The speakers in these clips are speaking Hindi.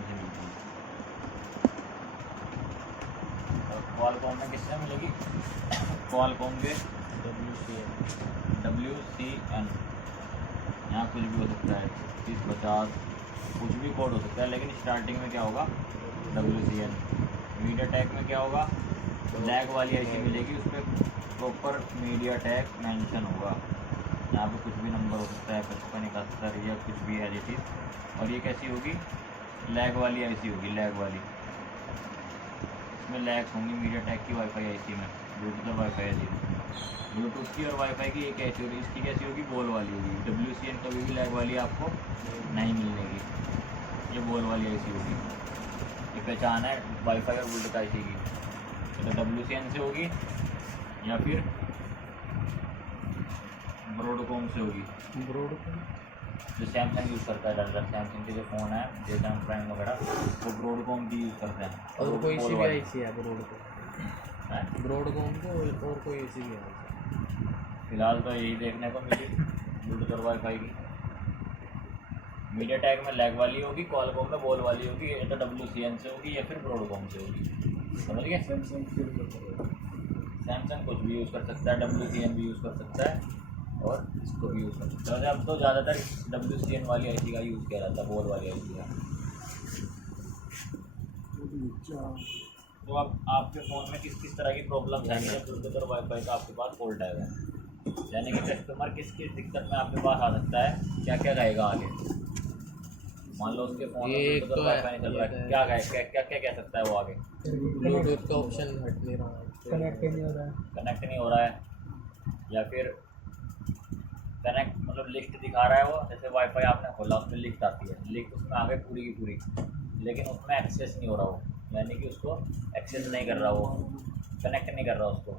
कौन सी मिलती है। क्वालकॉम में किससे मिलेगी, क्वालकॉम के WCN। यहाँ कुछ भी हो सकता है, 3050 कुछ भी कोड हो सकता है, लेकिन स्टार्टिंग में क्या होगा WCN। मीडियाटेक में क्या होगा, ब्लैक वाली आईसी मिलेगी, उस पर प्रॉपर मीडियाटेक मेंशन होगा। यहाँ पे कुछ भी नंबर हो सकता है, 55 71 या कुछ भी है चीज़। और ये कैसी होगी, लैग वाली आईसी होगी, लैग वाली, इसमें लैग्स होंगी मीडियाटेक की वाईफाई आईसी में, ब्लूटूथ और वाईफाई आईसी में। ब्लूटूथ की और वाईफाई की एक ऐसी होगी, इसकी कैसी होगी, बोल वाली होगी। WCN कभी भी लैग वाली आपको नहीं मिलेगी, ये बोल वाली आईसी होगी। ये पहचान है वाईफाई और ब्लूटूथ आईसी की, तो WCN से होगी या फिर ब्रॉडकॉम से होगी। जो सैमसंग यूज़ करता है ज़्यादातर, सैमसंग के जो फ़ोन है जैसे प्राइम वगैरह, वो ब्रॉडकॉम की यूज़ करते हैं। और कोई सी भी आईसी है ब्रॉडकॉम को, और कोई सी भी है फिलहाल तो यही देखने को मिली ब्लूटूथ और वाईफाई की। मीडियाटेक में लैग वाली होगी, क्वालकॉम में बोल वाली होगी, या तो WCN से होगी या फिर ब्रॉडकॉम से होगी। समझ गए। सैमसंग कुछ भी यूज़ कर सकता है, WCN भी यूज़ कर सकता है और इसको भी यूज़ कर सकता है। अब तो ज़्यादातर WCN वाली आईसी का यूज़ किया जाता है, बोल वाली आईसी का। तो अब आपके फ़ोन में किस किस तरह की प्रॉब्लम्स आएंगी जब ब्लूटूथ और वाईफाई का आपके पास फॉल्ट आएगा, यानी कि कस्टमर किस किस दिक्कत में आपके पास आ सकता है, क्या क्या कहेगा आगे। मान लो उसके फ़ोन में ब्लूटूथ और वाईफाई नहीं चल रहा है, क्या कह सकता है वो आगे। ब्लूटूथ का ऑप्शन हट नहीं रहा है, कनेक्ट नहीं हो रहा है, या फिर कनेक्ट मतलब लिस्ट दिखा रहा है वो, जैसे वाईफाई आपने खोला उसमें लिस्ट आती है, लिस्ट उसमें आ गई पूरी की पूरी, लेकिन उसमें एक्सेस नहीं हो रहा वो, यानी कि उसको एक्सेस नहीं कर रहा वो, कनेक्ट नहीं कर रहा उसको।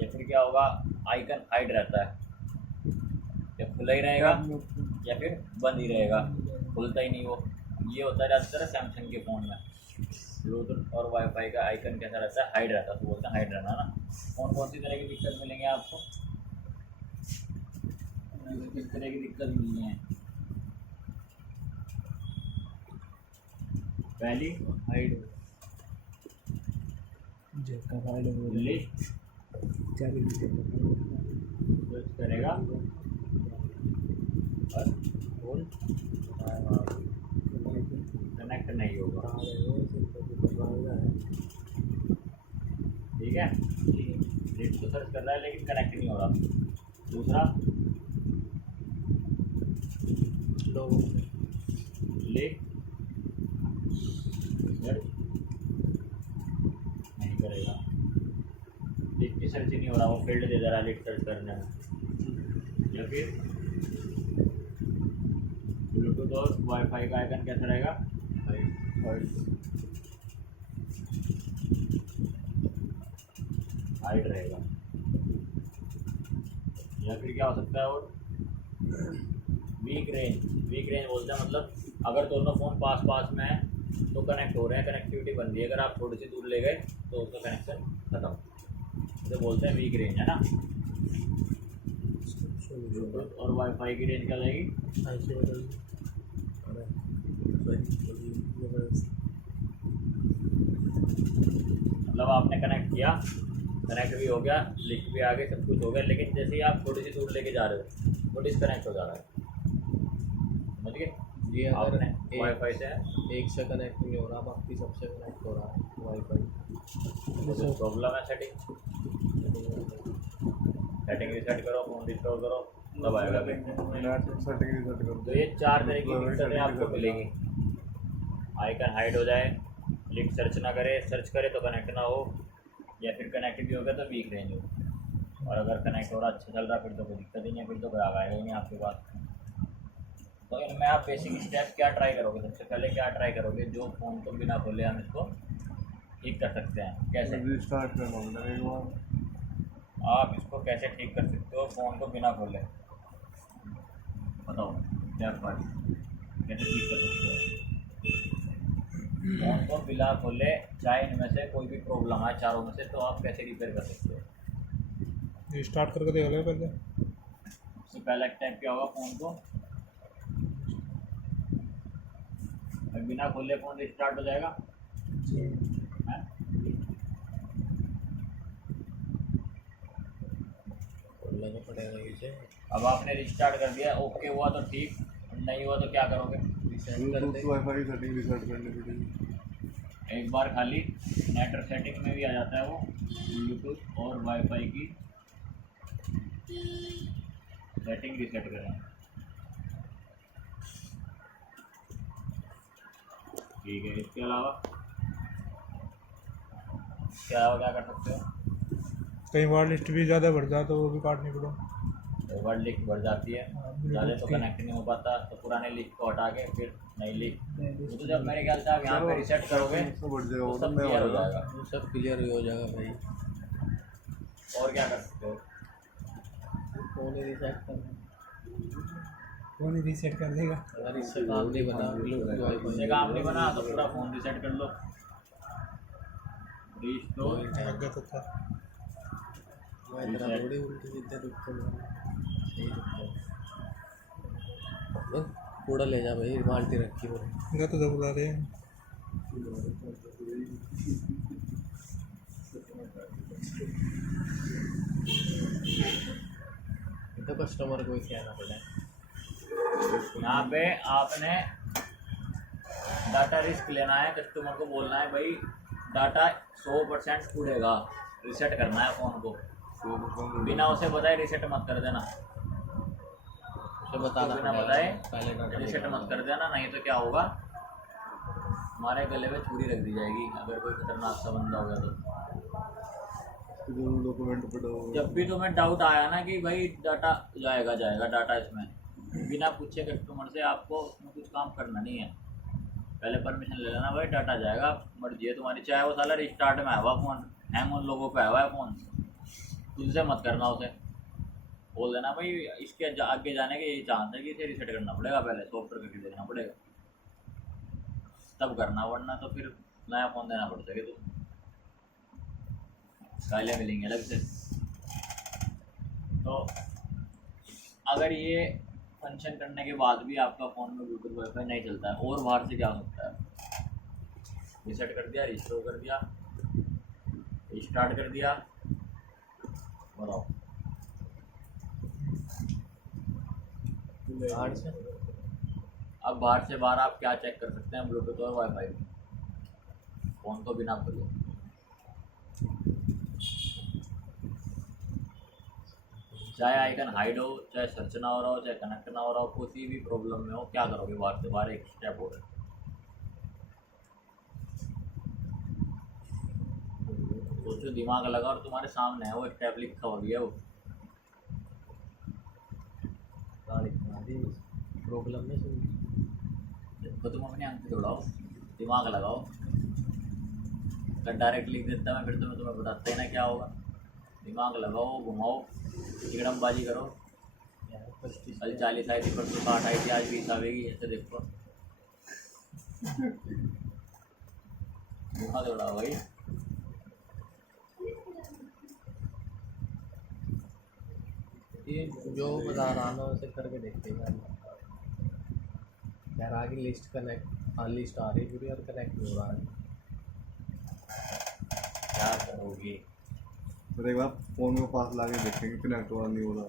या फिर क्या होगा, आइकन हाइड रहता है, या खुला ही रहेगा या फिर बंद ही रहेगा, खुलता ही नहीं वो। ये होता है ज़्यादातर सैमसंग के फ़ोन में, ब्लूटूथ और वाईफाई का आइकन कैसा रहता है, हाइड रहता है, तो बोलते हैं हाइड रहना ना। कौन सी तरह की दिक्कत मिलेंगे आपको, किस तरह की दिक्कत मिलनी है। पहली हाइड लिस्ट सर्च करेगा और कनेक्ट नहीं होगा, ठीक है। लिस्ट तो सर्च कर रहा है लेकिन कनेक्ट नहीं हो रहा। दूसरा लिस्ट सर्च नहीं करेगा, लिस्ट की सर्च ही नहीं हो रहा, वो फील्ड दे रहा है लिस्ट सर्च करने में। या फिर ब्लूटूथ और वाईफाई का आइकन कैसा रहेगा, हाइड रहेगा। या फिर क्या हो सकता है, और वीक रेंज बोलते हैं, मतलब अगर दोनों फ़ोन पास पास में हैं तो कनेक्ट हो रहे हैं, कनेक्टिविटी बन रही है, अगर आप थोड़ी सी दूर ले गए तो उसका कनेक्शन खत्म, इसे बोलते हैं वीक रेंज, है ना। ब्लूटूथ और वाईफाई की रेंज क्या रहेगी, मतलब आपने कनेक्ट किया, कनेक्ट भी हो गया, लिस्ट भी आ गई, सब कुछ हो गया, लेकिन जैसे ही आप थोड़ी सी दूर लेके जा रहे हो वो डिस्कनेक्ट हो जा रहा है। समझ गए। ये अगर वाईफाई से एक से कनेक्ट नहीं हो रहा, बाकी सबसे कनेक्ट हो रहा है वाईफाई, प्रॉब्लम है। सेटिंग रिसेट करो, फोन रिस्टोर करो, तब आएगा। तो ये 4 तरह की दिक्कतें आपको मिलेंगी। आइकन हाइड हो जाए, लिस्ट सर्च ना करे, सर्च करे तो कनेक्ट ना हो, या फिर कनेक्ट भी हो गया तो वीक रेंज हो, और अगर कनेक्ट हो रहा अच्छा चल रहा फिर तो कोई दिक्कत ही नहीं है, फिर तो ग्राहक आएगा ही नहीं आपके पास। तो इनमें आप बेसिक स्टेप क्या ट्राई करोगे, सबसे पहले क्या ट्राई करोगे, जो फ़ोन को बिना खोले हम इसको ठीक कर सकते हैं। कैसे रिस्टार्ट करना पड़ेगा एक बार। आप इसको कैसे ठीक कर सकते हो फ़ोन को बिना खोले, बताओ स्टेप बाय कैसे ठीक कर सकते हो फ़ोन को बिना खोले, चाहे इनमें से कोई भी प्रॉब्लम आए चारों में से, तो आप कैसे रिपेयर कर सकते हो। रिस्टार्ट करके देख लो पहले। सबसे पहला स्टेप क्या होगा, फ़ोन को मैं बिना खोले फ़ोन रिस्टार्ट हो जाएगा जी हैं? खोलना तो पड़ेगा इसे। अब आपने रिस्टार्ट कर दिया, ओके हुआ तो ठीक, नहीं हुआ तो क्या करोगे? रिसेट कर दे। वाईफाई सेटिंग रिसेट करनी पड़ेगी। एक बार खाली नेटवर्क सेटिंग में भी आ जाता है वो, ब्लूटूथ और वाईफाई की सेटिंग रिसेट करें। ठीक है, इसके अलावा क्या कर सकते हो? कई बार लिस्ट भी ज़्यादा बढ़ जाए तो वो भी काटनी पड़े। वर्ड लिस्ट बढ़ जाती है, ज़्यादा तो कनेक्ट नहीं हो पाता, तो पुराने लिस्ट को हटा के फिर नई लिस्ट, तो जब मेरे ख्याल से आप यहाँ पे रिसेट करोगे तो सब क्लियर हो जाएगा। वो सब क्लियर हो जाएगा भाई। और क्या कर सकते हो? फोन ही रिसेट करना। फोन ही रीसेट कर देगा। अगर इससे काम नहीं बना ब्लूटूथ वाईफाई इससे काम नहीं बना तो पूरा फ़ोन रिसेट कर लो, रिस्टोर आगे तो था। मैं इतना थोड़ी उल्टे सीधे रुकते सही रुकते। कूड़ा ले जा भाई, बाल्टी रखी हो। इनका तो दबा रहे हैं। तो कस्टमर को ही कहना पड़ा है। यहाँ पे आपने डाटा रिस्क लेना है, कस्टमर को बोलना है भाई डाटा 100% उड़ेगा, रिसेट करना है फ़ोन को, बिना उसे बताए रिसेट मत कर देना, उसे बताना बिना पड़ेगा बताए पहले डाटा रिसेट मत कर देना, नहीं तो क्या होगा, हमारे गले में छुरी रख दी जाएगी अगर कोई खतरनाक सा बंदा होगा तो। डॉक्यूमेंट पढ़ो। जब भी तुम्हें डाउट आया ना कि भाई डाटा जाएगा डाटा इसमें, बिना पूछे कस्टमर से आपको उसमें कुछ काम करना नहीं है, पहले परमिशन ले लेना भाई डाटा जाएगा, मर्जी है तुम्हारी, चाहे वो साला रिस्टार्ट में आया हुआ फ़ोन, हैंग उन लोगों पे आया हुआ है फ़ोन, खुद से मत करना, उसे बोल देना भाई इसके आगे जाने के यही चांस है कि इसे रिसेट करना पड़ेगा, पहले सॉफ्टवेयर करके देना पड़ेगा, तब करना, वरना तो फिर नया फ़ोन देना पड़ सके तो गालियाँ मिलेंगी अलग से। तो अगर ये फंक्शन करने के बाद भी आपका फ़ोन में ब्लूटूथ वाईफाई नहीं चलता है, और बाहर से क्या हो सकता है? रिसेट कर दिया, रिस्टोर कर दिया, रिस्टार्ट कर दिया, बताओ बाहर से। अब बाहर से बाहर आप क्या चेक कर सकते हैं ब्लूटूथ और वाईफाई, फ़ोन को बिना खोले? चाहे आइकन हाइड हो, चाहे सर्च ना हो रहा हो, चाहे कनेक्ट ना हो रहा हो, किसी भी प्रॉब्लम में हो, क्या करोगे? बाहर से बाहर एक स्टेप हो रहा है, सोचो, दिमाग लगा और तुम्हारे सामने है वो स्टेप लिखा हो गया, वो प्रॉब्लम में तो तुम अपने आंख से दौड़ाओ, दिमाग लगाओ, अगर डायरेक्ट लिख देता मैं फिर तुम्हें बताते ही ना क्या होगा, दिमाग लगाओ, घुमाओ, टिकड़मबाजी करो, कल 40 आई थी, परसों 60 आई थी, आज 20 आवेगी, ऐसे देखो, दिमाग दौड़ाओ भाई। ये जो बता रहा ना उसे करके देखते हैं। कह रहा कि लिस्ट कनेक्ट, हाँ लिस्ट आ रही पूरी और कनेक्ट हो रहा है। क्या करोगे? फिर एक बार फोन को पास ला के देखेंगे कनेक्ट हुआ नहीं हो रहा।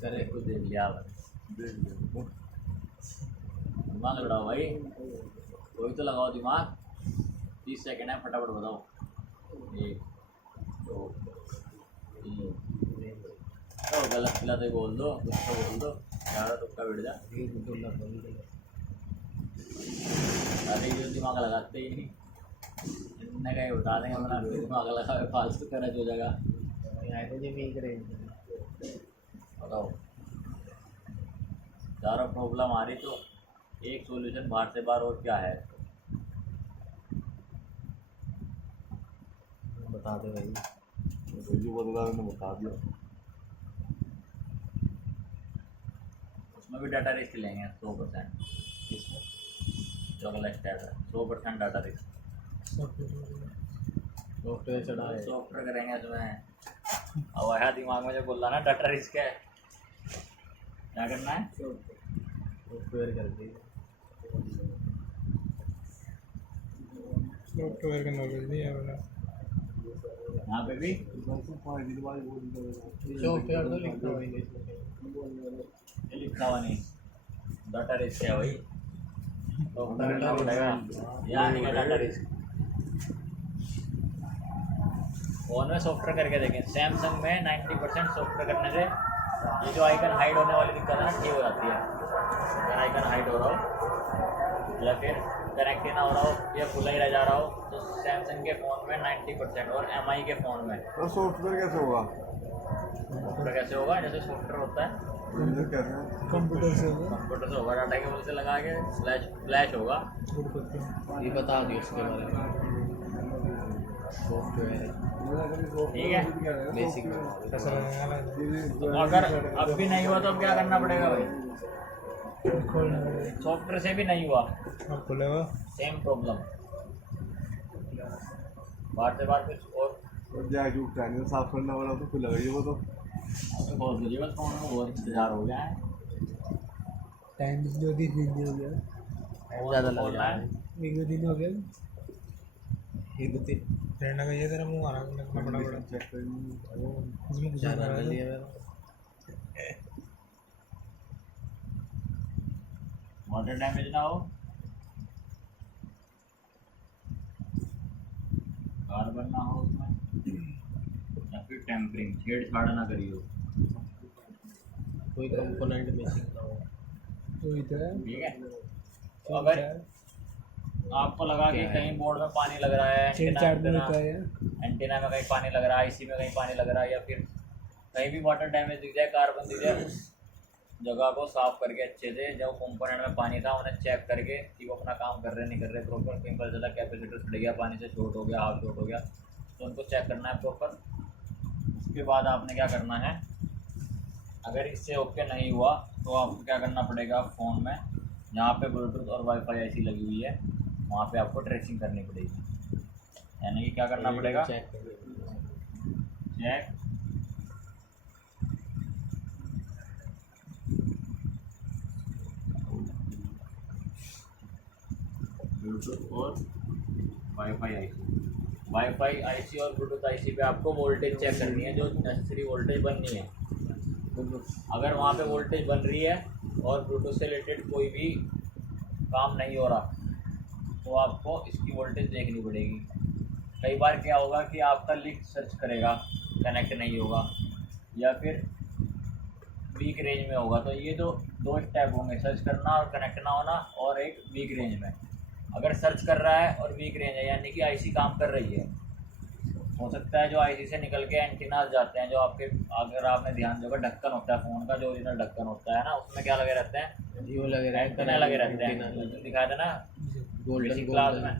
करे कुछ देख लिया बस, देख लो दिमाग लड़ाओ भाई, कोई तो लगाओ दिमाग, 30 सेकंड है, फटाफट बताओ। 1 2 3, तो गलत गलत ही बोल दो, कुछ तो बोल दो, ज़्यादा तुक्का बिड़ जा, अरे जो दिमाग लगाते ही नहीं, इतने का ही उठा देंगे अपना, दिमाग लगा फालतू खर्च हो जाएगा। बताओ, ज़्यादा प्रॉब्लम आ रही तो एक सॉल्यूशन बाहर से बाहर, और क्या है? बता दे भाई, जो बदला मैंने बता दिया। उसमें भी डाटा रिस्क लेंगे 100%, किसमें जो अगला स्टेप है 100% डाटा रिस्क, सॉफ्टवेयर चढ़ा है। सॉफ्टवेयर करेंगे उसमें। अब आया दिमाग में जो बोल रहा ना डाटा रिस्क है, क्या करना है? सॉफ्टवेयर कर दी। सॉफ्टवेयर का नॉलेज नहीं है मेरा। यहाँ पे भी सॉफ्टवेयर तो लिखना हुआ इंग्लिश में। ये लिखा हुआ नहीं, डाटा रिस्क है भाई, तो करना पड़ेगा। यहाँ नहीं है डाटा रिस्क। फोन में सॉफ्टवेयर करके देखें, सैमसंग में 90% सॉफ्टवेयर करने से ये जो आइकन हाइड होने वाली दिक्कत है ना, ठीक हो जाती है। अगर आइकन हाइड हो रहा हो या फिर कनेक्ट ही ना हो रहा हो या खुला ही रह जा रहा हो, तो सैमसंग के फ़ोन में 90% और एमआई के फ़ोन में तो सॉफ्टवेयर कैसे होगा? सॉफ्टवेयर कैसे होगा? जैसे सॉफ्टवेयर होता है कैसे? कंप्यूटर से होगा। कंप्यूटर से होगा, डाटा केबल से लगा के फ्लैश होगा। ये बता दियो उसके बारे में। सॉफ्टवेयर ठीक है, बेसिक कैसा लगेगा ना? तो अगर अब भी नहीं हुआ तो अब क्या करना पड़ेगा भाई? खोलना पड़ेगा। सॉफ्टवेयर से भी नहीं हुआ, अब खुलेगा। सेम प्रॉब्लम, बार से बार कुछ और जैक जूक टाइम साफ करना पड़ा तो खुला गई वो तो। बहुत बुरी बस फोन में बहुत इंतजार हो गया है। टाइम जो दिन हो गया। ज़्यादा लग बोलना रहा है है। एक दो दिन हो गया। एक दो तीन रहना का ये तेरा मुँह आ रहा है, लगना बड़ा बड़ा। चेक करेंगे। इसमें कुछ जाना आ कर रहा लिया है। मैंने। वाटर डैमेज ना हो, कार्बन ना हो उसमें, या फिर टेम्परिंग, छेड़छाड़ ना करियो। कोई कंपोनेंट मिसिंग ना हो। तो इधर है। ठीक है, तो अगर आपको लगा कि कहीं बोर्ड में पानी लग रहा है, छेड़छाड़ में होता है। एंटीना में कहीं पानी लग रहा है, आईसी में कहीं पानी लग रहा है, या फिर कहीं भी वाटर डैमेज दिख जाए, कार्बन दिख जाए, उस जगह को साफ करके अच्छे से, जो कंपोनेंट में पानी था उन्हें चेक करके कि वो अपना काम कर रहे नहीं कर रहे प्रॉपर। कहीं पता चला कैपेसिटर फट गया, पानी से शॉर्ट हो गया, हाफ शॉर्ट हो गया, तो उनको चेक करना है प्रॉपर। उसके बाद आपने क्या करना है, अगर इससे ओके नहीं हुआ तो आपको क्या करना पड़ेगा, फ़ोन में जहाँ पे ब्लूटूथ और वाईफाई ऐसी लगी हुई है वहाँ पे आपको ट्रेसिंग करनी पड़ेगी। यानी कि क्या करना पड़ेगा, चेक कर चेक ब्लूटूथ और वाईफाई आईसी और ब्लूटूथ आईसी पे आपको वोल्टेज चेक करनी है, जो नेसेसरी वोल्टेज बननी है। अगर वहाँ पे वोल्टेज बन रही है और ब्लूटूथ से रिलेटेड कोई भी काम नहीं हो रहा तो आपको इसकी वोल्टेज देखनी पड़ेगी। कई बार क्या होगा कि आपका लिंक सर्च करेगा, कनेक्ट नहीं होगा, या फिर वीक रेंज में होगा। तो ये तो दो स्टेप होंगे, सर्च करना और कनेक्ट ना होना, और एक वीक रेंज में। अगर सर्च कर रहा है और वीक रेंज है यानी कि आईसी काम कर रही है, हो सकता है जो आईसी से निकल के एंटीनास जाते हैं, जो आपके, अगर आपने ध्यान दोगे ढक्कन होता है फ़ोन का, जो ओरिजिनल ढक्कन होता है ना, उसमें क्या लगे रहते हैं, जियो लगे रहते एंटीना लगे रहते हैं, दिखाया था ना गोल्डन क्लास में,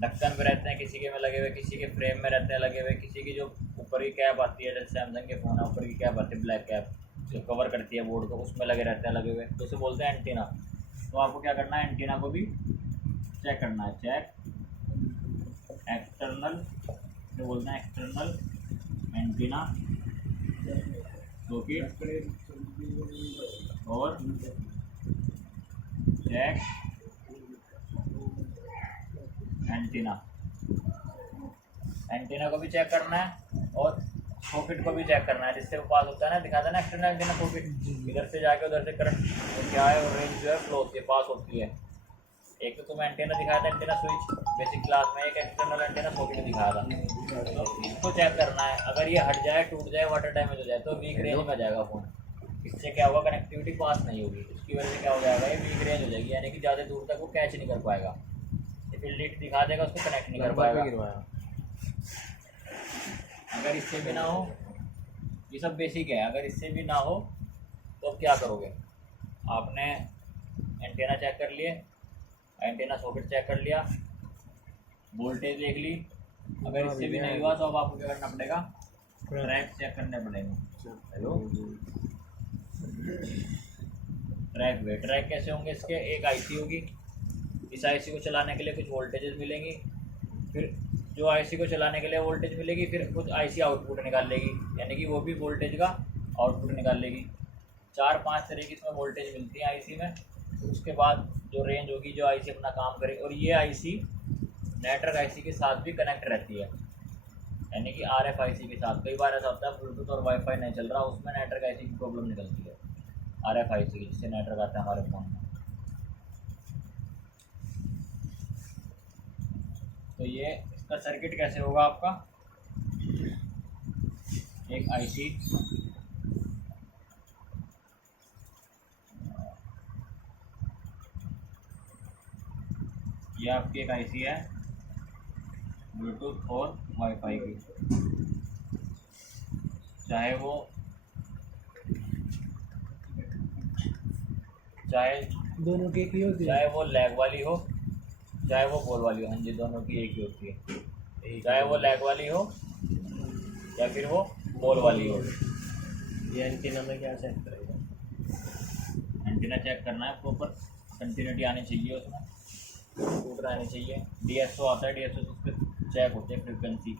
ढक्कन पे रहते हैं, किसी के में लगे हुए, किसी के फ्रेम में रहते हैं लगे हुए, किसी की जो ऊपर की कैप आती है, जैसे सैमसंग के फ़ोन है ऊपर की कैप आती है, ब्लैक कैप जो कवर करती है बोर्ड को, उसमें लगे रहते हैं लगे हुए, तो उसे बोलते हैं एंटीना। तो आपको क्या करना है, एंटीना को भी चेक करना है, चेक एक्सटर्नल, जो बोलते हैं एक्सटर्नल एंटीना सॉकेट, और चेक एंटीना को भी चेक करना है और सॉकेट को भी चेक करना है, जिससे वो पास होता है ना, दिखाता है ना एक्सटर्नल एंटीना सॉकेट, इधर से जाके उधर से करंट क्या है और रेंज जो है फ्लो होती है, पास होती है। एक तो तुम्हें एंटीना दिखाया था, एंटीना स्विच बेसिक क्लास में, एक एक्सटर्नल एंटीना सॉकेट दिखाया था। तो इसको चेक करना है, अगर ये हट जाए, टूट जाए, वाटर डैमेज हो जाए तो वीक रेंज में जाएगा फ़ोन। इससे क्या होगा, कनेक्टिविटी पास नहीं होगी, उसकी वजह से क्या हो जाएगा, ये वीक रेंज हो जाएगी, यानी कि ज़्यादा दूर तक वो कैच नहीं कर पाएगा, ये फिर लीड दिखा देगा, उसको कनेक्ट नहीं कर पाएगा। अगर इससे भी ना हो, ये सब बेसिक है, अगर इससे भी ना हो तो अब क्या करोगे, आपने एंटीना चेक कर लिए, एंटीना सॉकेट चेक कर लिया, वोल्टेज देख ली, अगर इससे भी नहीं हुआ तो अब आपको क्या करना पड़ेगा, ट्रैक चेक करने पड़ेंगे। हेलो, ट्रैक वे, ट्रैक कैसे होंगे इसके, एक आईसी होगी, इस आईसी को चलाने के लिए कुछ वोल्टेजेस मिलेंगी, फिर जो आईसी को चलाने के लिए वोल्टेज मिलेगी, फिर कुछ आईसी आउटपुट निकाल लेगी, यानी कि वो भी वोल्टेज का आउटपुट निकाल लेगी। 4-5 तरह की इसमें वोल्टेज मिलती है आईसी में। उसके बाद जो रेंज होगी, जो आईसी अपना काम करे, और ये आईसी नेटवर्क आईसी के साथ भी कनेक्ट रहती है, यानी कि RFIC के साथ। कई बार ऐसा होता है ब्लूटूथ और वाईफाई नहीं चल रहा, उसमें नेटवर्क आईसी की प्रॉब्लम निकलती है, RFIC की, जिससे नेटवर्क आता है हमारे फ़ोन में। तो ये इसका सर्किट कैसे होगा आपका, एक आईसी ये आपकी एक आईसी है ब्लूटूथ और वाईफाई की, चाहे दोनों की एक ही होती है। चाहे वो लैग वाली हो, चाहे वो बॉल वाली हो। हाँ जी, दोनों की एक ही होती है, चाहे वो लैग वाली हो या फिर वो बॉल वाली हो। ये एंटीना में क्या चेक करेगा? एंटीना चेक करना है, प्रॉपर कंटिन्यूटी आनी चाहिए उसमें, टूट आनी चाहिए। DSO आता है, DSO से उस पर चेक होते हैं फ्रिक्वेंसी।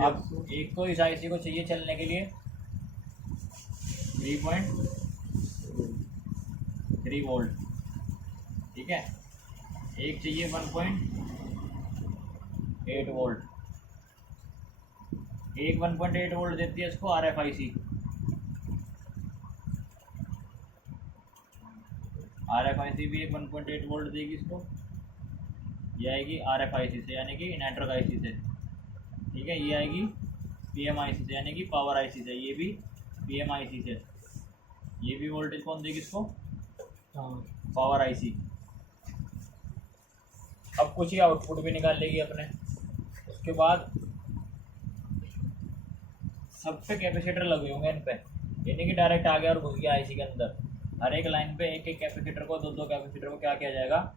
अब एक तो इस आईसी को चाहिए चलने के लिए 3.3 वोल्ट, ठीक है। एक चाहिए 1.8 वोल्ट, एक 1.8 वोल्ट देती है इसको RFIC। RFIC भी एक 1.8 वोल्ट देगी इसको, ये आएगी RFIC से यानी कि नेटवर्क आईसी से, ठीक है। ये आएगी PMIC से यानी कि पावर आईसी से, ये भी PMIC से। ये भी वोल्टेज कौन देगी इसको, पावर आईसी। अब कुछ ही आउटपुट भी निकाल लेगी अपने। उसके बाद सब पे कैपेसिटर लगे होंगे इन पे, यानी कि डायरेक्ट आ गया और घुस गया आईसी के अंदर। हर एक लाइन पे एक एक कैपेसिटर को, दो कैपेसिटर को क्या किया जाएगा,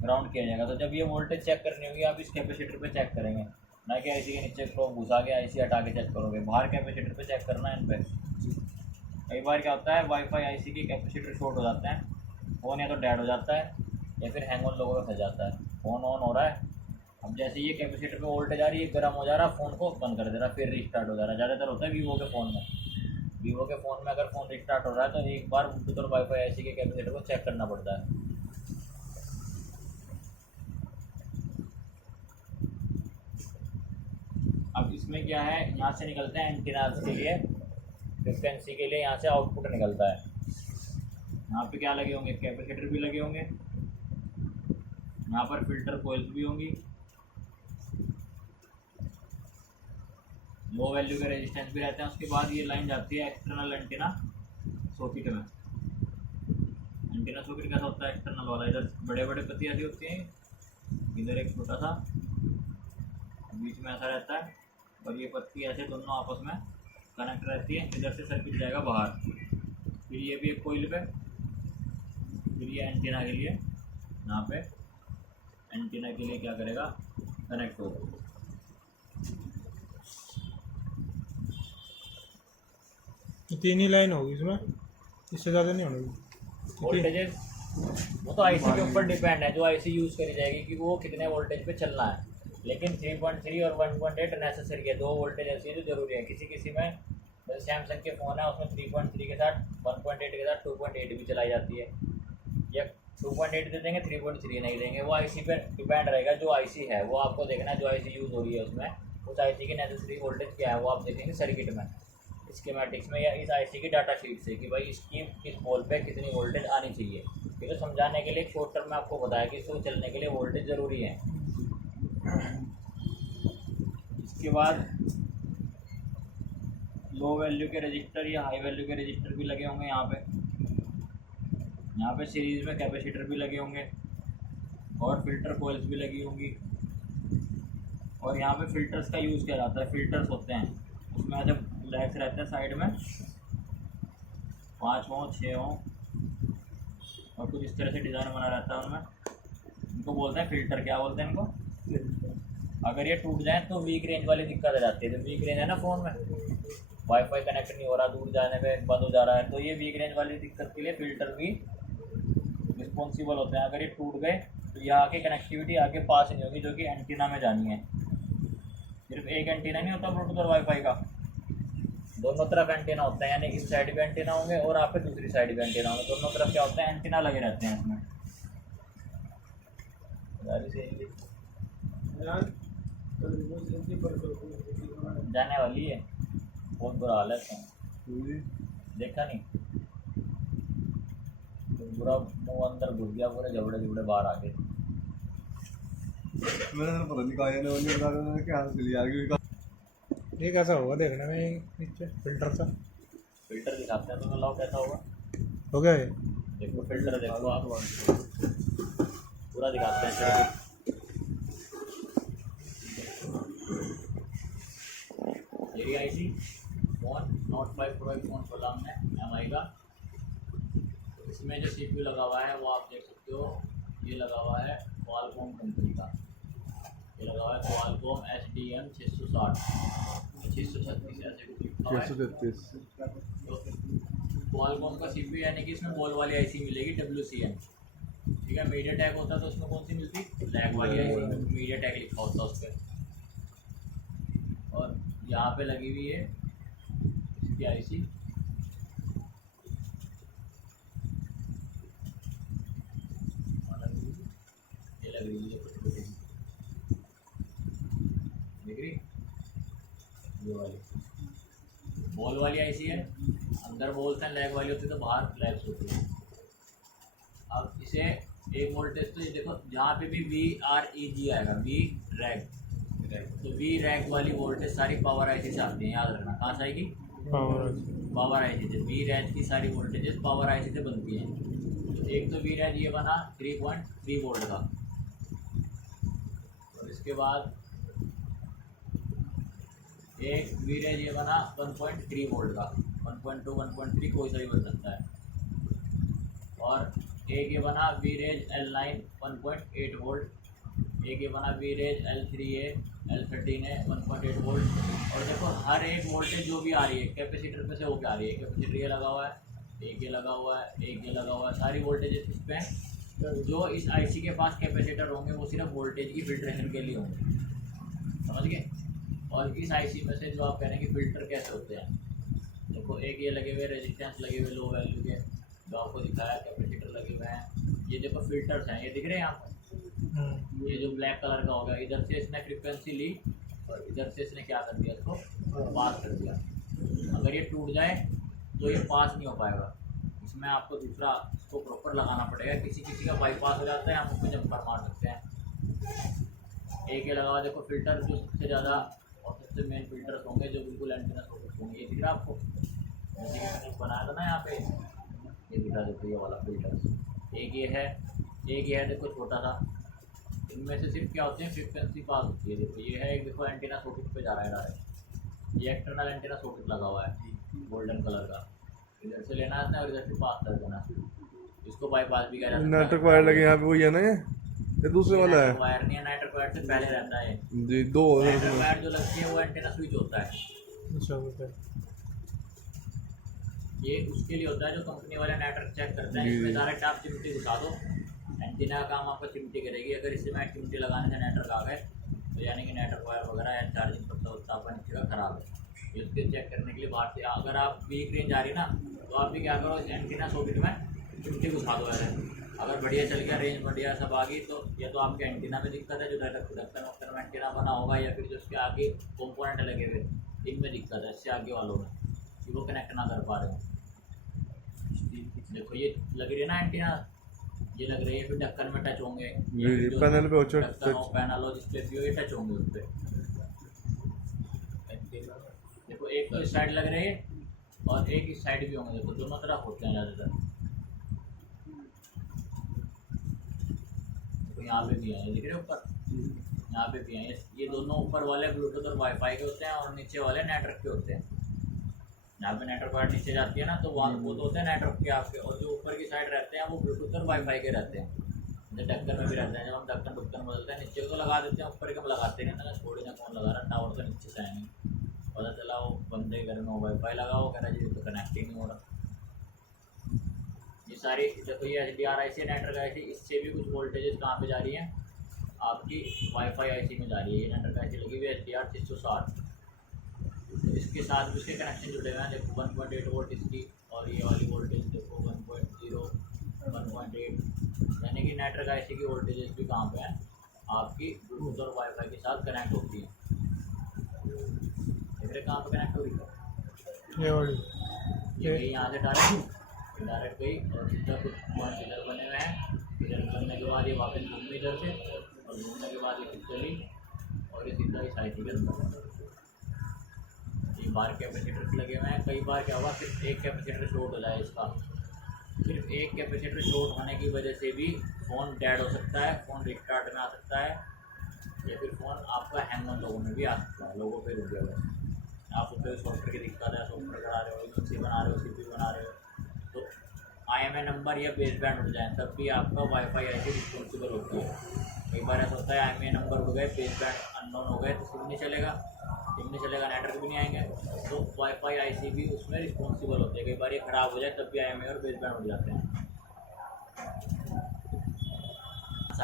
ग्राउंड किया जाएगा। तो जब ये वोल्टेज चेक करनी होगी आप इस कैपेसिटर पे चेक करेंगे, ना कि आईसी के नीचे को घुसा के आईसी हटा के चेक करोगे। बाहर कैपेसिटर पे चेक करना है इन पे। कई बार क्या होता है, वाईफाई आईसी के कैपेसिटर शॉर्ट हो जाते हैं, फ़ोन या तो डेड हो जाता है या फिर हैंग ऑन लोगों का फंस जाता है। फ़ोन ऑन हो रहा है, अब जैसे ये कैपेसिटर पे वोल्टेज आ रही है, गर्म हो जा रहा है, फ़ोन को बंद कर दे रहा है, फिर रीस्टार्ट हो जा रहा है। ज़्यादातर होता है वीवो के फ़ोन में। वीवो के फ़ोन में अगर फ़ोन रिस्टार्ट हो रहा है तो एक बार ब्लूटूथ और वाईफाई आईसी के कैपेसिटर को चेक करना पड़ता है। अब इसमें क्या है, यहाँ से निकलते हैं एंटीनास के लिए, फ्रिक्वेंसी के लिए यहाँ से आउटपुट निकलता है। यहाँ पे क्या लगे होंगे, कैपेसिटर भी लगे होंगे, यहाँ पर फिल्टर कोइल्स भी होंगी, लो वैल्यू के रेजिस्टेंस भी रहते हैं। उसके बाद ये लाइन जाती है एक्सटर्नल एंटीना सॉकेट में। एंटीना सॉकेट कैसा होता है, एक्सटर्नल वाला, इधर बड़े बड़े पत्ती ऐसी होती हैं, इधर एक छोटा सा बीच में ऐसा रहता है, और ये पत्ती ऐसे दोनों आपस में कनेक्ट रहती है। इधर से सर्किट जाएगा बाहर, फिर ये भी एक कोइल पे, फिर ये एंटीना के लिए, यहाँ पे एंटीना के लिए क्या करेगा, कनेक्ट होगा। तीन ही लाइन होगी इसमें, इससे ज़्यादा नहीं होगी। वोल्टेजेस वो तो आईसी के ऊपर डिपेंड है, जो आईसी यूज़ करी जाएगी कि वो कितने वोल्टेज पे चलना है। लेकिन 3.3 और 1.8 नेसेसरी है, दो वोल्टेज ऐसी है जो जरूरी है। किसी में जैसे सैमसंग के फ़ोन है उसमें 3.3 के साथ 1.8 के साथ 2.8 भी चलाई जाती है, या 2.8 दे देंगे, 3.3 नहीं देंगे। वो आईसी पे डिपेंड रहेगा, जो आईसी है वो आपको देखना है, जो आईसी यूज़ हो रही है उसमें उस आईसी की नेसेसरी वोल्टेज क्या है वो आप देखेंगे सर्किट में, स्कीमेटिक्स में, या इस आईसी की डाटा शीट से कि भाई इसकी किस पोल पे कितनी वोल्टेज आनी चाहिए। ये तो समझाने के लिए शॉर्ट टर्म में आपको बताया कि इसको चलने के लिए वोल्टेज ज़रूरी है। इसके बाद लो वैल्यू के रजिस्टर या हाई वैल्यू के रजिस्टर भी लगे होंगे यहाँ पे सीरीज में कैपेसिटर भी लगे होंगे, और फिल्टर कोइल्स भी लगी होंगी। और यहाँ पे फिल्टर्स का यूज़ किया जाता है। फिल्टर्स होते हैं उसमें ऐसे लैग्स रहते हैं साइड में, 5 हों 6 हों, और कुछ इस तरह से डिज़ाइन बना रहता है उनमें। इनको बोलते हैं फिल्टर। क्या बोलते हैं इनको? अगर ये टूट जाए तो वीक रेंज वाली दिक्कत आ जाती है। तो वीक रेंज है ना फ़ोन में, वाईफाई कनेक्ट नहीं हो रहा, दूर जाने पे बंद हो जा रहा है, तो ये वीक रेंज वाली दिक्कत के लिए फ़िल्टर भी रिस्पॉन्सिबल होते हैं। अगर ये टूट गए तो यहाँ की कनेक्टिविटी आगे पास नहीं होगी, जो कि एंटीना में जानी है। सिर्फ एक एंटीना नहीं होता ब्लूटूथ और वाईफाई का, दोनों तरफ एंटीना होते हैं, यानी इस साइड भी एंटीना होंगे और आप पे दूसरी साइड भी एंटीना होंगे। दोनों तरफ क्या होता है, एंटीना लगे रहते हैं इसमें। जाने वाली है। बहुत बुरा हाल है इसका। देखा नहीं, पूरा मुंह अंदर घुस गया, पूरे जबड़े जबड़े बाहर आ गए। मैंने तो पता नहीं कहा ने वो नहीं बता रहा मैंने क्या हासिल यार क्योंकि ये कैसा होगा देखने में, ये नीचे फिल्टर सा फिल्टर दिखाते हैं तो लाओ कैसा होगा। हो गया ये। देखो फिल्टर देखो आप, पूरा दिखाते हैं चलो। मेरी IC phone note 5 pro phone खोला हमने MI का। इसमें जो CPU लगा हुआ है वो आप देख सकते हो, ये लगा हुआ है क्वालकॉम कंपनी का। ये लगा हुआ है क्वालकॉम HDM 660 636 ऐसे कुछ लिखा हुआ है। 633 क्वालकॉम का CPU यानी कि इसमें बॉल वाली आईसी मिलेगी WCN। ठीक है, मीडियाटेक होता तो उसमें कौन सी मिलती, लैग वाली आईसी, मीडियाटेक लिखा होता उस पर। और यहाँ पे लगी हुई है इसकी आईसी, ये लग रही है दिख रही, ये वाली बॉल वाली आईसी है। अंदर बॉल्स हैं, लैग वाली होती है तो बाहर लैग्स होती है। अब इसे एक वोल्टेज तो ये देखो जहाँ पे भी VREG आएगा, वी रैग, तो वी रैग वाली वोल्टेज सारी पावर आईसी से आती है, याद रखना। कहाँ से आएगी, पावर आईसी से। वी रैग की सारी वोल्टेजेस पावर आईसी से बनती हैं। तो एक तो वी रैग ये बना 3.3 वोल्ट का, और इसके बाद एक वी रैग ये बना 1.3 वोल्ट का, 1.2 1.3 कोई सा भी बन सकता है। और एक ये बना वीरेज L9 1.8 वोल्ट, एक ये बना वीरेज L3A L13 है 1.8 वोल्ट। और देखो हर एक वोल्टेज जो भी आ रही है कैपेसिटर पे से होकर आ रही है। कैपेसिटर ये लगा हुआ है, एक ये लगा हुआ है, एक ये लगा हुआ है, सारी वोल्टेज इस पे हैं। जो इस आईसी के पास कैपेसिटर होंगे वो सिर्फ वोल्टेज की फिल्ट्रेशन के लिए होंगे, समझ गए। और इस आईसी में से जो आप कह रहे हैं कि फ़िल्टर कैसे होते हैं, देखो एक ये लगे हुए रेजिस्टेंस लगे हुए लो वैल्यू के, जो आपको दिखाया कैपेसिटर लगे हुए हैं। ये देखो फिल्टर्स हैं, ये दिख रहे हैं यहाँ पर। ये जो ब्लैक कलर का होगा, इधर से इसने फ्रिक्वेंसी ली और इधर से इसने क्या कर दिया, इसको पास कर दिया। अगर ये टूट जाए तो ये पास नहीं हो पाएगा, इसमें आपको दूसरा इसको प्रॉपर लगाना पड़ेगा। किसी किसी का बाईपास हो जाता है, हम उसको जंपर मार सकते हैं। एक ये लगा हुआ देखो फिल्टर, जो सबसे ज़्यादा और सबसे मेन फिल्टर्स होंगे, जो बिल्कुल एंटीना फोकस होंगे। ये दिख रहा है आपको, जैसे कि मैंने बनाया था ना यहाँ पे, ये दिख रहा देखो ये वाला फिल्टर। एक ये है, एक ये है देखो छोटा सा। इनमें से सिर्फ क्या होते हैं, फ्रिक्वेंसी पास होती है। देखो ये है एक, देखो एंटीना सॉकेट पे जा रहा है डायरेक्ट। ये एक्सटर्नल एंटीना सॉकेट लगा हुआ है गोल्डन कलर का, इधर से लेना है और इधर से पास कर देना। इसको बाईपास भी कहा जाता है। नेटवर्क वायर लगे यहाँ पे, वही है ना ये दूसरे वाला है। वायर नहीं है, नेटवर्क वायर से पहले रहता है जी, दो नेटवर्क वायर जो लगती है वो एंटीना स्विच होता है। ये उसके लिए होता है जो कंपनी वाले नेटवर्क चेक करते हैं। इसमें डायरेक्ट आप चिमटी घुसा दो, एंटीना का काम आपका चिमटी करेगी। अगर इसमें चिमटी लगाने से नेटवर्क आ गए तो यानी कि नेटवर्क वायर वगैरह या चार्जिंग करता होता आपका नीचे का खराब है। ये उसके चेक करने के लिए बाहर से, अगर आप वीक रेंज आ रही ना तो आप भी क्या करो, एंटीना सॉकेट में चिमटी घुसा दो। अगर बढ़िया चल गया, रेंज बढ़िया सब आ गई, तो या तो आपके एंटीना में दिक्कत है, जो ढक्कन वक्कन में एंटीना बना होगा, या फिर जो उसके आगे कंपोनेंट लगे हुए इनमें दिक्कत है, इससे आगे वालों में कि वो कनेक्ट ना कर पा रहे हो। देखो ये लग रही है ना एंटीना, ये लग रही है, फिर ढक्कन में टच होंगे, पैनल पे ढक्कन हो, पैनल हो, जिसपे भी हो, ये टच होंगे उस पर। देखो एक तो इस साइड लग रहे हैं और एक इस साइड भी होंगे। देखो दोनों तरफ होते हैं ज़्यादातर। देखो यहाँ पे भी है, दिख रहे ऊपर, यहाँ पे भी हैं। ये दोनों ऊपर वाले ब्लूटूथ और वाईफाई के होते हैं, और नीचे वाले नेटवर्क के होते हैं। यहाँ पे नेटवर्क वायर नीचे जाती है ना, तो वहाँ वो तो होते हैं नेटवर्क के आपके, और जो ऊपर की साइड रहते हैं वो ब्लूटूथ और वाईफाई के रहते हैं। जैसे ढक्कन में भी रहते हैं, जब हम ढक्कन बदलते हैं नीचे को लगा देते हैं, ऊपर के हम लगाते नहीं ना, थोड़ी ना कौन लगा रहा, टावर तो नीचे से आएंगे। पता चला वो बंदे घर में वाईफाई लगा हो, कह रहा जी तो कनेक्ट ही नहीं हो रहा। ये सारी देखो, ये HDR आईसी नेटवर्क आईसी, इससे भी कुछ वोल्टेजेस कहाँ पे जा रही हैं, आपकी वाईफाई आईसी में जा रही है। ये नेटवर्क आईसी लगी हुई है HDR 660, इसके साथ भी उसके कनेक्शन जुड़े हुए हैं। देखो 1.8 वोल्ट इसकी, और ये वाली वोल्टेज देखो 1.0 1.8, यानी कि नेटवर्क आईसी की वोल्टेजेस भी कहाँ पे हैं, आपकी ब्लूटूथ और वाईफाई के साथ कनेक्ट होती है। देख रहे कहाँ पर कनेक्ट हो रही है? ये वाली ये गई यहाँ से डायरेक्ट गई और सीधा कुछ पॉइंट इधर बने हुए हैं। इधर करने के बाद ये वापस घूमी इधर से, और घूमने के बाद ये फिर चली और ये सीधा इस आई के अंदर। ये बार कैपेसिटर्स लगे हुए हैं। कई बार क्या हुआ, सिर्फ एक कैपेसिटर शॉर्ट हो जाए इसका, सिर्फ एक कैपेसिटर शॉर्ट होने की वजह से भी फ़ोन डेड हो सकता है, फ़ोन रिस्टार्ट में आ सकता है, या फिर फ़ोन आपका हैंग ऑन लोगों में भी आ सकता है। लोगों पे रुक गया आप उस पर सॉफ्टवेयर की दिक्कत है, सॉफ्टवेयर करा रहे हो, यूसी बना रहे हो, CPU बना रहे हो, तो IMEI नंबर या बेस बैंड उड़ जाए तब भी आपका वाईफाई ऐसी रिस्पॉन्सिबल होती है। कई बार ऐसा होता है IMEI नंबर उड़ गए, बेस बैंड अननोन हो गए तो सिम नहीं चलेगा, नेटवर्क भी नहीं आएंगे, तो वाईफाई IC भी उसमें रिस्पॉन्सिबल होते हैं। कई बार ये ख़राब हो जाए तब भी IMEI और बेस बैंड उड़ जाते हैं।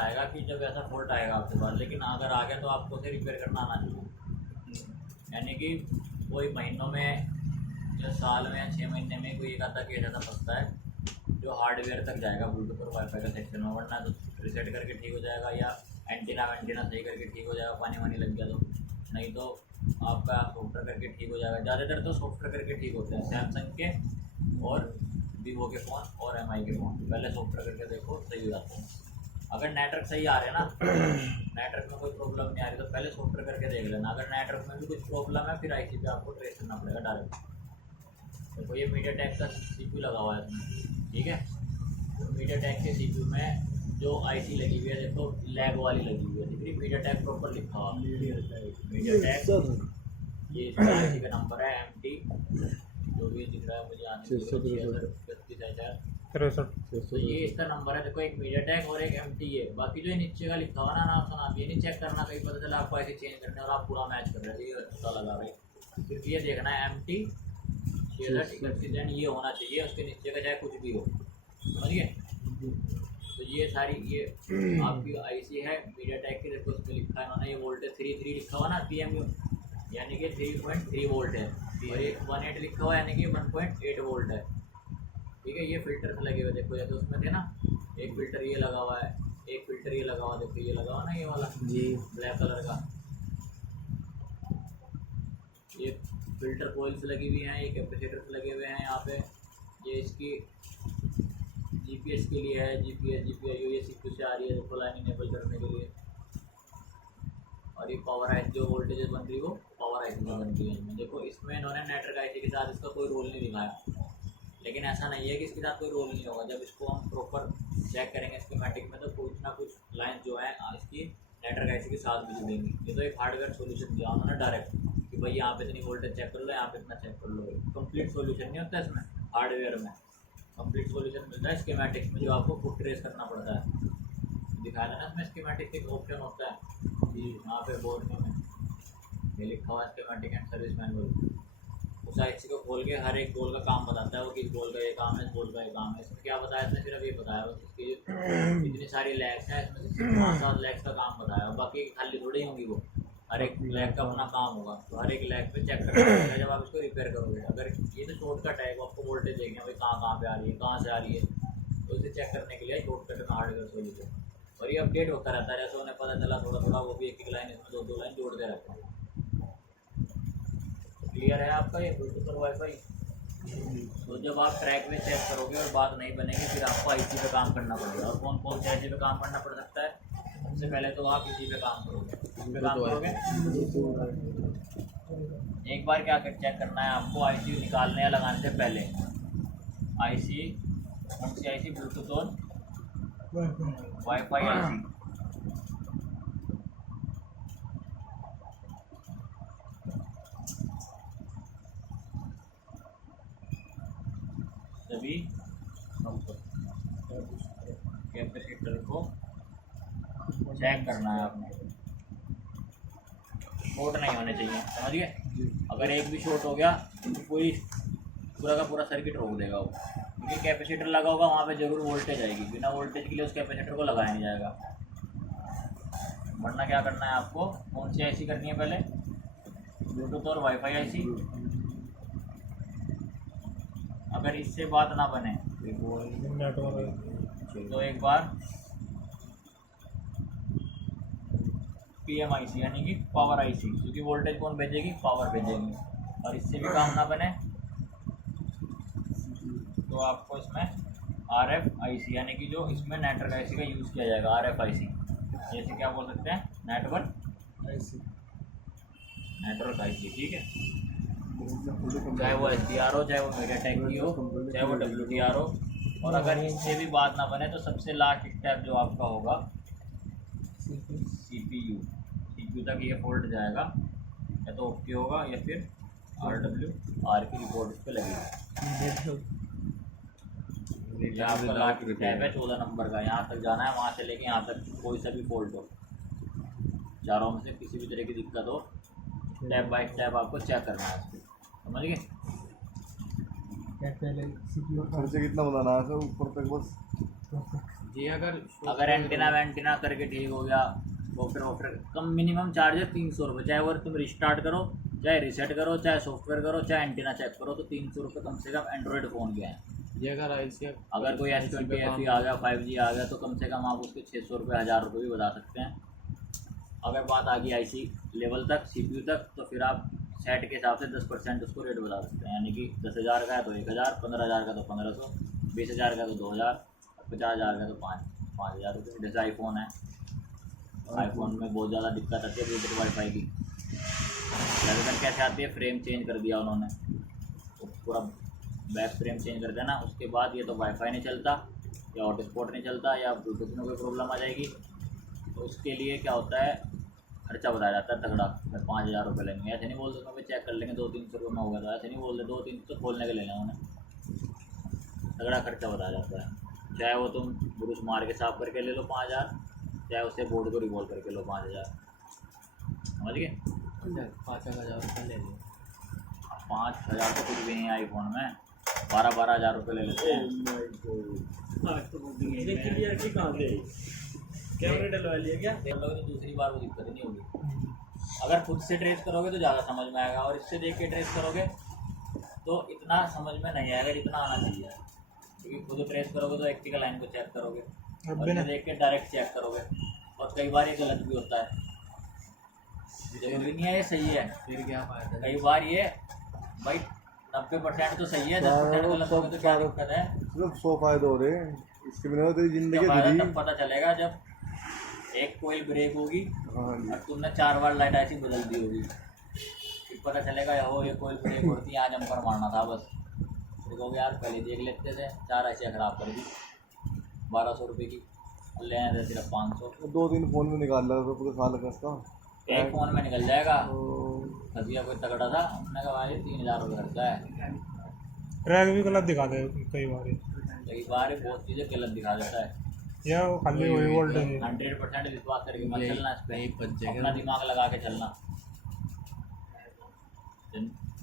आएगा कि जब ऐसा फॉल्ट आएगा आपके पास, लेकिन अगर आ गया तो आपको उसे रिपेयर करना आना चाहिए। यानी कि कोई महीनों में या साल में या 6 महीने में कोई एक आधा केस ऐसा फंसता है जो हार्डवेयर तक जाएगा ब्लूटूथ और वाईफाई का सेक्शन में, वरना तो रिसेट करके ठीक हो जाएगा, या एंटीना सही करके ठीक हो जाएगा, पानी लग गया तो, नहीं तो आपका सॉफ्टवेयर करके ठीक हो जाएगा। ज़्यादातर तो सॉफ्टवेयर करके ठीक होते हैं, सैमसंग के और वीवो के फ़ोन और MI के फ़ोन पहले सॉफ्टवेयर करके देखो, सही हो जाते हैं। अगर नेटवर्क सही आ रहे हैं ना, नेटवर्क में कोई प्रॉब्लम नहीं आ रही तो पहले सॉफ्टवेयर करके देख लेना। अगर नेटवर्क में भी कुछ प्रॉब्लम है फिर IC पे आपको ट्रेस करना पड़ेगा डायरेक्ट। देखो ये MediaTek का CPU लगा हुआ है इसमें, ठीक है। तो MediaTek के CPU में जो IC लगी हुई है देखो लैग वाली लगी हुई है, दिख रही MediaTek प्रॉपर लिखा हुआ MediaTek, ये इसका IC का नंबर है MT जो भी दिख रहा है मुझे आने 63। तो ये इसका नंबर है। देखो एक MediaTek और एक MT है, बाकी जो नीचे का लिखा हुआ ना नाम सुना, ये नहीं चेक करना, कहीं पता चला आपको ऐसे चेंज करने और आप पूरा मैच कर रहे हैं, ये अच्छा लगा भाई। सिर्फ ये देखना है MT ये होना चाहिए, उसके नीचे का चाहे कुछ भी हो, समझिए। तो ये सारी ये आपकी IC है MediaTek की। देखो उसमें लिखा है इन्होंने, ये वोल्टेज 3 लिखा हुआ ना PMU, यानी कि 3.3 वोल्ट है, और ये 18 लिखा हुआ यानी कि 1.8 वोल्ट है, ठीक है। ये फिल्टर्स लगे हुए देखो, जैसे उसमें थे ना, एक फिल्टर ये लगा हुआ है, एक फिल्टर ये लगा हुआ, देखो ये लगा हुआ ना ये वाला जी ब्लैक कलर का, ये फिल्टर कॉइल्स लगी हुई हैं, ये कैपेसिटर्स लगे हुए हैं यहाँ पे। ये इसकी GPS के लिए है, GPIO ये CPU से आ रही है देखो लाइन इनेबल करने के लिए। और ये पावर IC जो वोल्टेज बन रही है वो पावर IC में बन रही है इसमें। देखो इसमें इन्होंने नेटवर्क IC के साथ इसका कोई रोल नहीं दिखाया, लेकिन ऐसा नहीं है कि इसके साथ कोई रोल नहीं होगा। जब इसको हम प्रॉपर चेक करेंगे स्कीमेटिक में तो कुछ ना कुछ लाइन जो है इसकी नेटवर्क IC के साथ भी जुड़ेंगी। ये तो एक हार्डवेयर सॉल्यूशन दिया उन्होंने डायरेक्ट कि भाई यहाँ पे इतनी वोल्टेज चेक कर लो, यहाँ पे इतना चेक कर लो। कंप्लीट सॉल्यूशन नहीं होता इसमें, हार्डवेयर में कंप्लीट सॉल्यूशन मिलता है स्कीमेटिक्स में, जो आपको खुद ट्रेस करना पड़ता है। दिखाया था ना इसमें स्कीमेटिक एक ऑप्शन होता है जी, यहाँ पे बोर्ड में ये लिखा हुआ है स्कीमेटिक एंड सर्विस मैनुअल। उस IC को खोल के हर एक गोल का काम बताता है, वो किस गोल का ये काम है, इस गोल का ये काम है। इसमें क्या बताया इसने, सिर्फ ये बताया बस इसकी इतनी सारी लैग्स हैं इसमें से 5-7 लैग्स का काम बताया, बाकी खाली थोड़ी ही होंगी वो, हर एक लैग का अपना काम होगा। तो हर एक लैग पे चेक करना पड़ेगा जब आप इसको रिपेयर करोगे। अगर ये तो शॉर्टकट है, आपको वोल्टेज देखना भाई कहाँ पे आ रही है, कहाँ से आ रही है, तो इसे चेक करने के लिए शॉर्टकट में हार्डवेयर सॉल्यूशन। और ये अपडेट होता रहता है, जैसे उन्हें पता चला थोड़ा वो भी एक लाइन इसमें 2-2 लाइन जोड़ के रखते हैं। क्लियर है आपका ये ब्लूटूथ और वाईफाई। तो जब आप ट्रैक में चेक करोगे और बात नहीं बनेगी फिर आपको IC पे काम करना पड़ेगा। और कौन से IC पे काम करना पड़ सकता है, सबसे पहले तो आप इसी पे काम करोगे, इस पे काम करोगे। एक बार क्या चेक करना है आपको, IC निकालने या लगाने से पहले IC कौन सी IC, ब्लूटूथ और वाईफाई IC। सभी कैपेसिटर को चेक करना है आपने, शॉर्ट नहीं होने चाहिए, समझिए। अगर एक भी शॉर्ट हो गया तो पूरा का पूरा सर्किट रोक देगा वो, क्योंकि कैपेसिटर लगा होगा वहाँ पे जरूर वोल्टेज आएगी, बिना वोल्टेज के लिए उस कैपेसिटर को लगाया नहीं जाएगा। वरना क्या करना है आपको, कौन सी IC करनी है पहले, ब्लूटूथ और वाईफाई IC। अगर इससे बात ना बने तो एक बार PMIC यानी कि पावर IC, क्योंकि वोल्टेज कौन भेजेगी, पावर भेजेगी। और इससे भी काम ना बने तो आपको इसमें RFIC यानी कि जो इसमें नेटवर्क IC का यूज़ किया जाएगा, RFIC। जैसे क्या बोल सकते हैं, नेटवर्क IC, ठीक है। चाहे वो SDR हो, चाहे वो मीडियाटेक की हो, चाहे वो WDR हो। और अगर इससे भी बात ना बने तो सबसे लास्ट स्टेप जो आपका होगा CPU तक ये फोल्ड जाएगा, या तो ओके होगा या फिर RWR की रिपोर्ट इस पर लगेगी। ये आपका लास्ट स्टेप है 14 नंबर का, यहाँ तक जाना है, वहाँ से लेके यहाँ तक कोई सा भी फॉल्ट हो, चारों में से किसी भी तरह की दिक्कत हो, स्टेप बाय स्टेप आपको चेक करना है इसको, समझ गए। खर्चे कितना बताना है सर ऊपर तक बस? जी अगर एंटीना करके ठीक हो गया वो फिर कम मिनिमम चार्ज है 300 रुपये। चाहे अगर तुम रिस्टार्ट करो, चाहे रीसेट करो, चाहे सॉफ्टवेयर करो, चाहे एंटीना चेक करो, तो 300 रुपये कम से कम एंड्रॉयड फ़ोन के हैं। ये अगर कोई S20 FE आ गया, 5G आ गया, तो कम से कम आप उसके 600 रुपये, 1000 रुपये भी बता सकते हैं। अगर बात आ गई IC लेवल तक, CPU तक, तो फिर आप सेट के हिसाब से 10% उसको रेट बता सकते हैं। यानी कि 10,000 का है तो 1,000, 15,000 का तो 1,500, 20,000 का तो 2,000, 50,000 का तो 5,000 रुपये। जैसे आईफोन है, आईफोन में बहुत ज़्यादा दिक्कत आती है ब्लूटूथ वाईफाई की। ज़्यादातर कैसे आती है, फ्रेम चेंज कर दिया उन्होंने, तो पूरा बैक फ्रेम चेंज कर देना, उसके बाद ये तो वाईफाई नहीं चलता, या हॉटस्पॉट नहीं चलता, या ब्लूटूथ में कोई प्रॉब्लम आ जाएगी। तो उसके लिए क्या होता है, खर्चा बताया जाता है तगड़ा, फिर 5,000 रुपये लेंगे। ऐसे नहीं बोलते उसमें चेक कर लेंगे 200-300 रुपये में होगा, तो ऐसे नहीं बोलते 200-300 खोलने के ले लें उन्हें, तगड़ा खर्चा बताया जाता है। चाहे वो तुम ब्रूस मार के साफ करके ले लो 5,000, चाहे उससे बोर्ड को रिवॉल्व करके लो 5,000, समझ गए। 5,000 रुपये ले लो। 5,000 तो कुछ भी नहीं है आईफोन में, 12,000 रुपये ले लेते हैं। कैमरे डलवा लिया क्या? देख लोगे तो दूसरी बार वो दिक्कत नहीं होगी। अगर खुद से ट्रेस करोगे तो ज़्यादा समझ में आएगा, और इससे देख के ट्रेस करोगे तो इतना समझ में नहीं आएगा जितना आना चाहिए। क्योंकि खुद ट्रेस करोगे तो एक्टिकल लाइन को चेक करोगे, और इसे देख के डायरेक्ट चेक करोगे, और कई बार ये गलत भी होता है। जरूरी नहीं है ये सही है, फिर क्या फायदा? कई बार ये भाई 90% तो सही है, 10% गलत हो गया तो क्या दिक्कत है। सिर्फ 100 फायदे हो रहे हैं, इसके बिना तो तेरी जिंदगी फायदा अधूरी। तब पता चलेगा जब एक कोयल ब्रेक होगी हाँ जी। और तुमने 4 बार लाइट ऐसी बदल दी होगी, फिर पता चलेगा हो ये कोयल ब्रेक होती है, आज जंपर मारना था बस। फिर कहोगे यार पहले देख लेते थे, 4 ऐसे ख़राब कर दी 1,200 रुपये की, ले आए थे सिर्फ 500। 2-3 फोन में निकाल लगा तो पूरे साल का इसका एक फ़ोन में निकल जाएगा। तो भैया कोई तगड़ा था, उसने कहा भाई 3,000 रुपये खर्चा है। ट्रैक भी गलत दिखा दे कई बार, कई बार ये बहुत चीज़ें गलत दिखा देता है। या वो खाली वही वोल्टेज 100% विश्वास करके मत यही- चलना इस यही पर, बच जाएगा। अपना दिमाग लगा के चलना।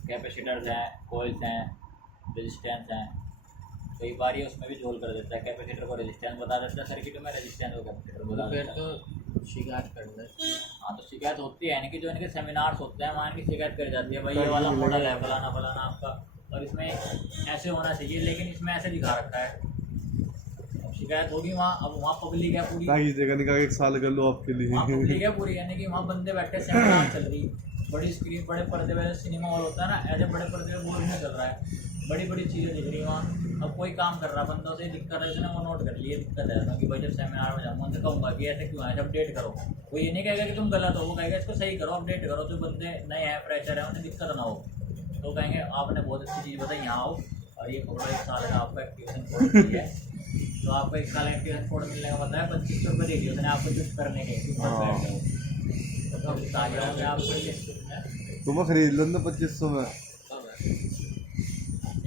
कैपेसिटर्स हैं, कोइल्स हैं, रेजिस्टेंस हैं, कई बार ये उसमें भी झोल कर देता है। कैपेसिटर को रेजिस्टेंस बता देता है सर्किट में, रेजिस्टेंस को कैपेसिटर बता फिर देता है। तो शिकायत करना है। हाँ तो शिकायत होती है, यानी कि जो इनके सेमिनार्स होते हैं वहाँ इनकी शिकायत करी जाती है, भाई ये वाला मॉडल है फलाना फलाना आपका, और इसमें ऐसे होना चाहिए, लेकिन इसमें ऐसे दिखा रखा है। अब शिकायत होगी वहाँ, अब वहाँ पब्लिक है पूरी, ताकि जगह निकाल 1 साल कर लो आपके वहाँ पब्लिक लिए। है पूरी, यानी कि वहाँ बंदे बैठे सेमिनार चल रही, बड़ी स्क्रीन, बड़े पर्दे पे सिनेमा हॉल होता है ना, ऐसे बड़े पर्दे पे बोर्ड में चल रहा है, बड़ी बड़ी चीज़ें दिख रही वहाँ। अब कोई काम कर रहा बंदा, उसे दिक्कत है, उसने वो नोट कर लिए दिक्कत है, क्योंकि भाई जब सेमिनार में जाऊँगा उनसे कहूँगा कि ऐसे क्यों है, अपडेट करो। वो ये नहीं कहेगा कि तुम गलत हो, वो कहेगा इसको सही करो, अपडेट करो, जो बंदे नए हैं फ्रेशर हैं उन्हें दिक्कत ना हो। तो कहेंगे आपने बहुत अच्छी चीज़ बताई, यहाँ आओ और ये पकड़ो, 1 साल का आपका एक्टिवेशन कोड है, तो आपको 1 साल एक्टिवेशन कोड मिलने का मतलब है 2500 रुपये दे दिए उसने आपको चुप करने के, चुप कर बैठ जाओ। तो अब आ जाओगे आपको ये तुम्हें खरीद लो ना 2500 में।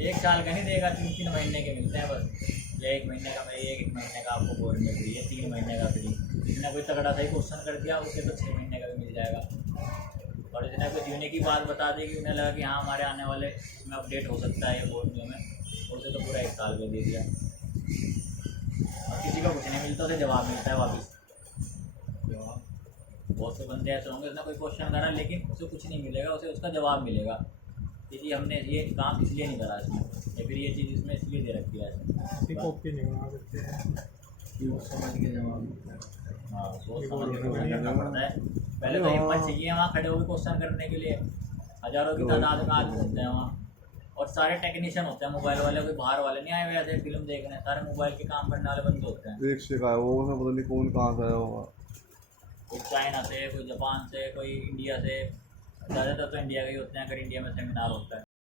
1 साल का नहीं देगा, 3-3 महीने के मिलते हैं बस, या 1 महीने का, मैं 1 महीने का आपको कोर्स मिल रही है, 3 महीने का फ्री। जिसने कोई तगड़ा सही क्वेश्चन कर दिया उसे तो 6 महीने का भी मिल जाएगा, और जिसने कोई यूनिक की बात बता दी कि उन्हें लगा कि हाँ हमारे आने वाले में अपडेट हो सकता है ये बोर्ड में, उसे तो पूरा 1 साल का दे दिया। और किसी का कुछ नहीं मिलता, उसे जवाब मिलता है वापस। बहुत से बंदे ऐसे होंगे, उसने कोई क्वेश्चन करा लेकिन उसे कुछ नहीं मिलेगा, उसे उसका जवाब मिलेगा कि हमने ये काम इसलिए नहीं करा इसमें, या फिर ये चीज़ इसमें इसलिए दे रखी है इसमें। कॉपी नहीं बना सकते। समझ के जवाब हाँ सोच ये समझ बोल के रहे क्वेश्चन हैं। करना पड़ता है। पहले तो हिम्मत चाहिए वहाँ खड़े होकर क्वेश्चन करने के लिए, हजारों की तादाद में आदमी होते हैं वहाँ, और सारे टेक्नीशियन होते हैं मोबाइल वाले, कोई बाहर वाले नहीं आए हुए ऐसे फिल्म देखने, सारे मोबाइल के काम करने वाले बंदे होते हैं। एक से का है वो, उसमें पता नहीं कौन कहाँ से आया होगा। कोई चाइना से, कोई जापान से, कोई इंडिया से, ज़्यादातर तो इंडिया के ही होते हैं अगर इंडिया में सेमिनार होता है।